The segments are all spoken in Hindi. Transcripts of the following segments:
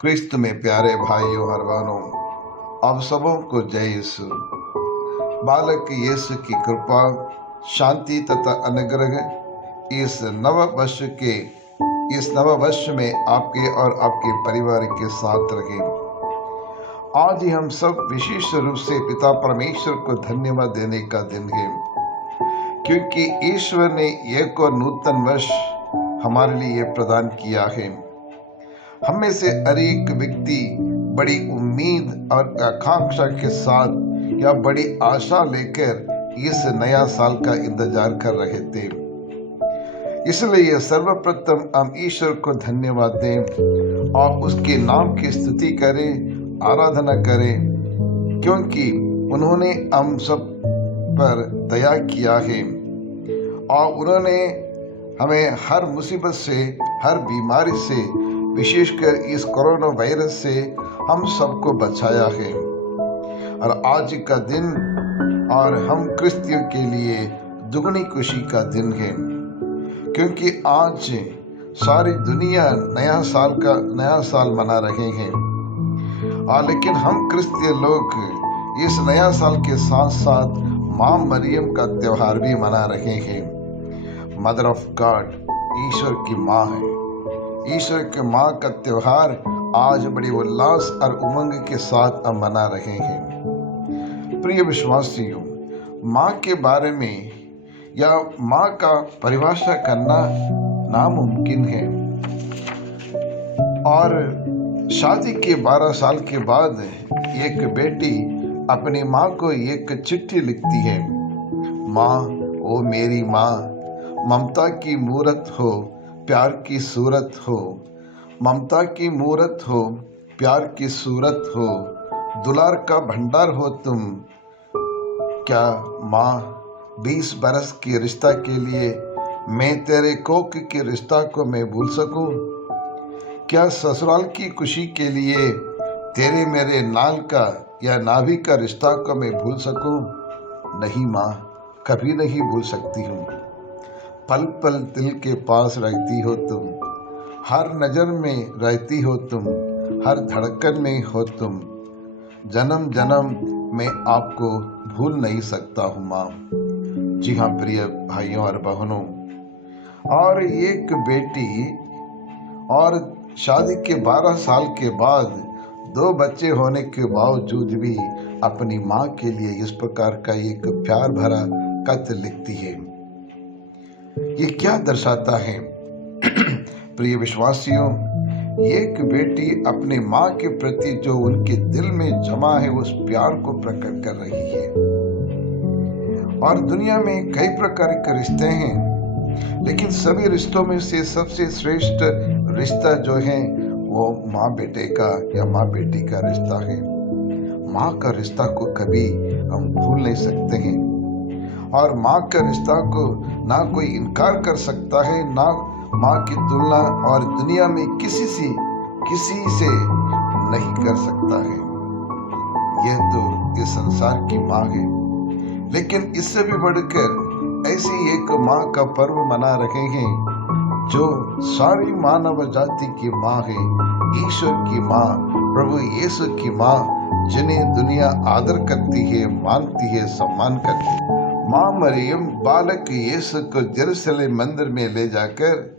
क्रिस्त में प्यारे भाइयों और बहनों, आप सबों को जय यीशु। बालक यीशु की कृपा, शांति तथा अनुग्रह इस नव वर्ष में आपके और आपके परिवार के साथ रहे। आज ही हम सब विशेष रूप से पिता परमेश्वर को धन्यवाद देने का दिन है, क्योंकि ईश्वर ने एक और नूतन वर्ष हमारे लिए प्रदान किया है। हम में से हर एक व्यक्ति बड़ी उम्मीद और आकांक्षा के साथ या बड़ी आशा लेकर इस नया साल का इंतजार कर रहे थे। इसलिए सर्वप्रथम हम ईश्वर को धन्यवाद दें और उसके नाम की स्तुति करें, आराधना करें, क्योंकि उन्होंने हम सब पर दया किया है और उन्होंने हमें हर मुसीबत से, हर बीमारी से, विशेषकर इस कोरोना वायरस से हम सबको बचाया है। और आज का दिन और हम क्रिस्तियों के लिए दुगनी खुशी का दिन है, क्योंकि आज सारी दुनिया नया साल मना रहे हैं। लेकिन हम क्रिस्तीय लोग इस नया साल के साथ साथ माँ मरियम का त्योहार भी मना रहे हैं। मदर ऑफ गॉड, ईश्वर की माँ है। ईश्वर के माँ का त्योहार आज बड़ी उल्लास और उमंग के साथ हम मना रहे हैं। प्रिय विश्वासियों, माँ के बारे में या माँ का परिभाषा करना नामुमकिन है। और शादी के 12 साल के बाद एक बेटी अपनी माँ को एक चिट्ठी लिखती है। माँ, ओ मेरी माँ, ममता की मूरत हो, प्यार की सूरत हो। ममता की मूरत हो, प्यार की सूरत हो, दुलार का भंडार हो तुम। क्या माँ 20 बरस के रिश्ता के लिए मैं तेरे कोख के रिश्ता को मैं भूल सकूं? क्या ससुराल की खुशी के लिए तेरे मेरे नाल का या नाभि का रिश्ता को मैं भूल सकूं? नहीं माँ, कभी नहीं भूल सकती हूँ। पल पल दिल के पास रहती हो तुम, हर नज़र में रहती हो तुम, हर धड़कन में हो तुम। जन्म जन्म मैं आपको भूल नहीं सकता हूँ माँ। जी हाँ प्रिय भाइयों और बहनों, और एक बेटी और शादी के 12 साल के बाद 2 बच्चे होने के बावजूद भी अपनी माँ के लिए इस प्रकार का एक प्यार भरा खत लिखती है। ये क्या दर्शाता है? प्रिय विश्वासियों, एक बेटी अपने माँ के प्रति जो उनके दिल में जमा है उस प्यार को प्रकट कर रही है। और दुनिया में कई प्रकार के रिश्ते हैं, लेकिन सभी रिश्तों में से सबसे श्रेष्ठ रिश्ता जो है वो माँ बेटे का या माँ बेटी का रिश्ता है। माँ का रिश्ता को कभी हम भूल नहीं सकते हैं, और माँ के रिश्ता को ना कोई इनकार कर सकता है, ना माँ की तुलना और दुनिया में किसी से नहीं कर सकता है। यह तो इस संसार की माँ है, लेकिन इससे भी बढ़कर ऐसी एक माँ का पर्व मना रहे हैं जो सारी मानव जाति की माँ है, ईश्वर की माँ, प्रभु यीशु की माँ, जिन्हें दुनिया आदर करती है, मानती है, सम्मान करती है। माँ मरियम बालक यीशु को यरूशलेम मंदिर में ले जाकर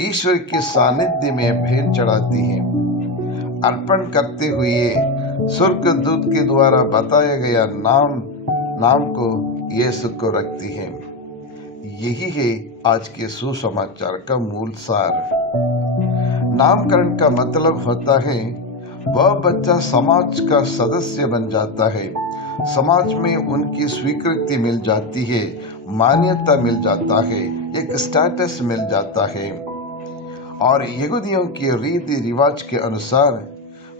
ईश्वर के सानिध्य में भेंट चढ़ाती हैं। अर्पण करते हुए स्वर्गदूत के द्वारा बताया गया नाम को यीशु को रखती हैं। यही है आज के सुसमाचार का मूल सार। नामकरण का मतलब होता है वह बच्चा समाज का सदस्य बन जाता है, समाज में उनकी स्वीकृति मिल जाती है, मान्यता मिल जाता है, एक स्टेटस मिल जाता है। और यहूदियों के रीति रिवाज के अनुसार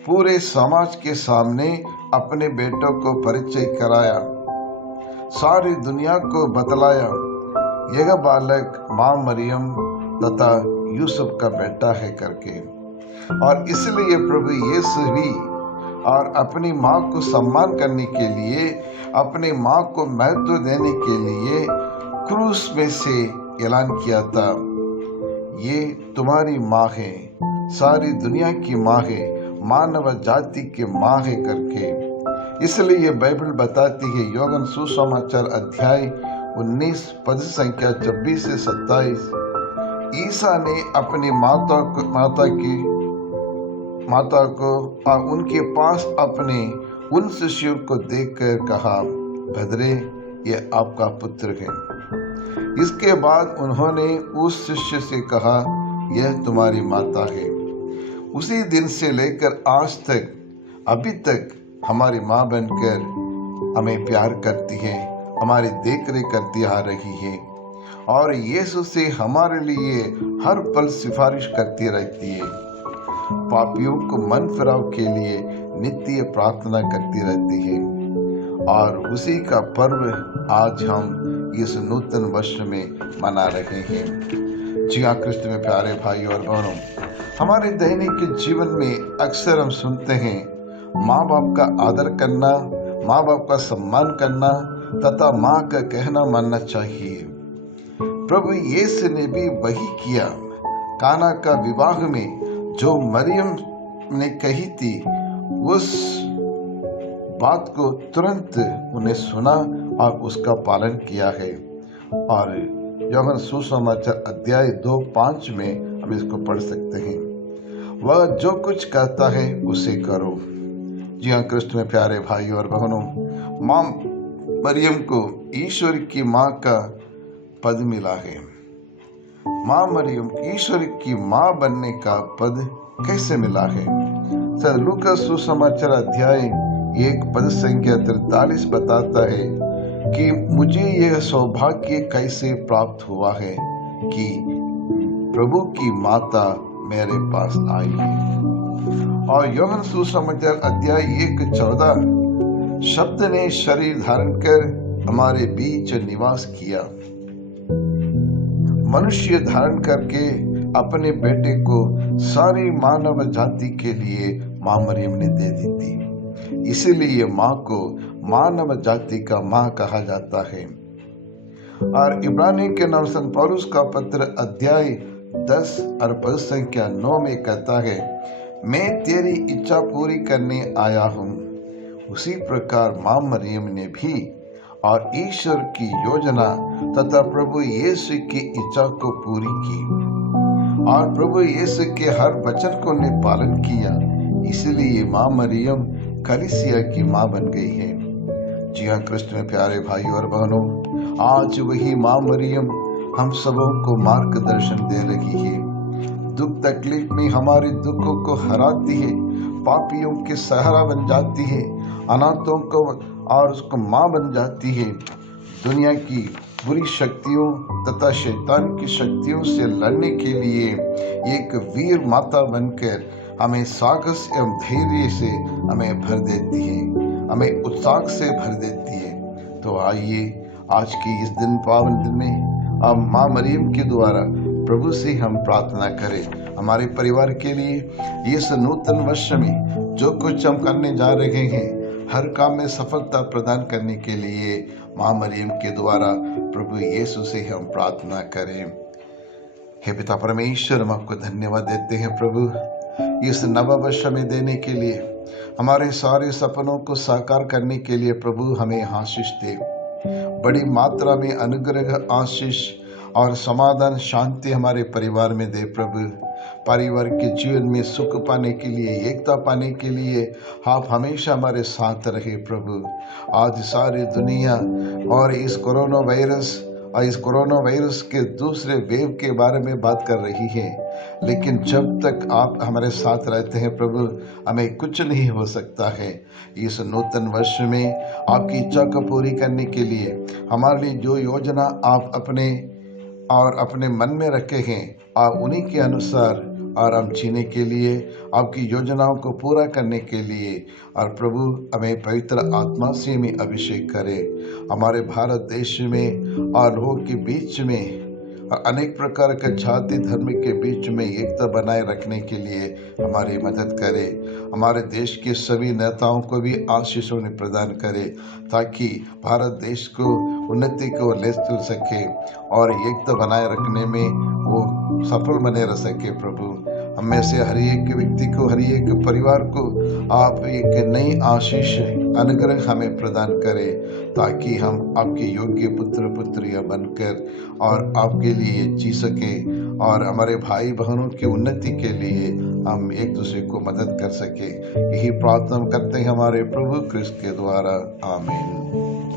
पूरे समाज के सामने अपने बेटों को परिचय कराया, सारी दुनिया को बतलाया यह बालक माँ मरियम तथा यूसुफ का बेटा है करके। और इसलिए प्रभु यीशु भी और अपनी माँ को सम्मान करने के लिए, अपनी माँ को महत्व देने के लिए क्रूस में से ऐलान किया था, ये तुम्हारी माँ है, सारी दुनिया की माँ है, मानव जाति की माँ है करके। इसलिए बाइबल बताती है, यूहन्ना सुसमाचार अध्याय 19 पद संख्या 26 से 27, ईसा ने अपनी माता को और उनके पास अपने उन शिष्यों को देखकर कहा, भद्रे, ये आपका पुत्र है। इसके बाद उन्होंने उस शिष्य से कहा, यह तुम्हारी माता है। उसी दिन से लेकर आज तक अभी तक हमारी माँ बनकर हमें प्यार करती है, हमारी देखरेख करती आ रही है और यीशु से हमारे लिए हर पल सिफारिश करती रहती है। पापियों को मन फिराव के लिए नित्य प्रार्थना करती रहती है और उसी का पर्व आज हम इस नूतन वर्ष में मना रहे हैं। जी हाँ, कृष्ण में प्यारे भाई और बहनों, हमारे दैनिक जीवन में अक्सर हम सुनते हैं, माँ बाप का आदर करना, माँ बाप का सम्मान करना तथा माँ का कहना मानना चाहिए। प्रभु यीशु ने भी वही किया। काना का विवाह में जो मरियम ने कही थी, उस बात को तुरंत उन्हें सुना और उसका पालन किया है। और यूहन्ना सुसमाचार अध्याय 2:5 में हम इसको पढ़ सकते हैं, वह जो कुछ कहता है उसे करो। जी हाँ, कृष्ण में प्यारे भाई और बहनों, माँ मरियम को ईश्वर की माँ का पद मिला है। माँ मरियम ईश्वर की माँ बनने का पद कैसे मिला है? लूका सुसमाचार अध्याय 1 पद संख्या 43 बताता है कि मुझे यह सौभाग्य कैसे प्राप्त हुआ है कि प्रभु की माता मेरे पास आई है। और यूहन्ना सुसमाचार अध्याय 1:14, शब्द ने शरीर धारण कर हमारे बीच निवास किया। मनुष्य धारण करके अपने बेटे को सारी मानव जाति के लिए माँ मरियम ने दे दी थी। इसीलिए माँ को मानव जाति का माँ कहा जाता है। और इब्रानी के नाम संत पौलुस का पत्र अध्याय 10 और पद संख्या 9 में कहता है, मैं तेरी इच्छा पूरी करने आया हूँ। उसी प्रकार माँ मरियम ने भी और ईश्वर की योजना तथा प्रभु यीशु की इच्छा को पूरी की और प्रभु यीशु के हर वचन को ने पालन किया। इसलिए माँ मरियम कलीसिया की माँ बन गई है। जी हाँ, कृष्ण में प्यारे भाई और बहनों, आज वही माँ मरियम हम सबों को मार्गदर्शन दे रही है। दुख तकलीफ में हमारे दुखों को हराती है, पापियों के सहारा बन जाती है, अनाथों को और उसको माँ बन जाती है। दुनिया की बुरी शक्तियों तथा शैतान की शक्तियों से लड़ने के लिए एक वीर माता बनकर हमें साहस एवं धैर्य से हमें भर देती है, हमें उत्साह से भर देती है। तो आइए आज की इस दिन पावन दिन में हम माँ मरियम के द्वारा प्रभु से हम प्रार्थना करें, हमारे परिवार के लिए इस नूतन वर्ष में जो कुछ हम करने जा रहे हैं, हर काम में सफलता प्रदान करने के लिए माँ मरियम के द्वारा प्रभु यीशु से हम प्रार्थना करें। हे पिता परमेश्वर, हम आपको धन्यवाद देते हैं प्रभु, इस नव वर्ष में देने के लिए, हमारे सारे सपनों को साकार करने के लिए प्रभु हमें आशीष दे। बड़ी मात्रा में अनुग्रह, आशीष और समाधान, शांति हमारे परिवार में दे प्रभु। परिवार के जीवन में सुख पाने के लिए, एकता पाने के लिए आप हमेशा हमारे साथ रहे प्रभु। आज सारी दुनिया और इस कोरोना वायरस के दूसरे वेव के बारे में बात कर रही है, लेकिन जब तक आप हमारे साथ रहते हैं प्रभु, हमें कुछ नहीं हो सकता है। इस नूतन वर्ष में आपकी इच्छा को पूरी करने के लिए हमारे लिए जो योजना आप अपने मन में रखे हैं, आप उन्हीं के अनुसार और हम जीने के लिए, आपकी योजनाओं को पूरा करने के लिए, और प्रभु हमें पवित्र आत्मा से हमें अभिषेक करें। हमारे भारत देश में और लोगों के बीच में और अनेक प्रकार के जाति धर्म के बीच में एकता बनाए रखने के लिए हमारी मदद करें। हमारे देश के सभी नेताओं को भी आशीषों ने प्रदान करें, ताकि भारत देश को उन्नति को ले चल सके और एकता बनाए रखने में वो सफल बने रह सके प्रभु। हमें से हर एक व्यक्ति को, हर एक परिवार को आप एक नई आशीष, अनुग्रह हमें प्रदान करें, ताकि हम आपके योग्य पुत्र पुत्रियां बनकर और आपके लिए जी सके और हमारे भाई बहनों की उन्नति के लिए हम एक दूसरे को मदद कर सके। यही प्रार्थना करते हैं हमारे प्रभु क्रिस्त के द्वारा। आमीन।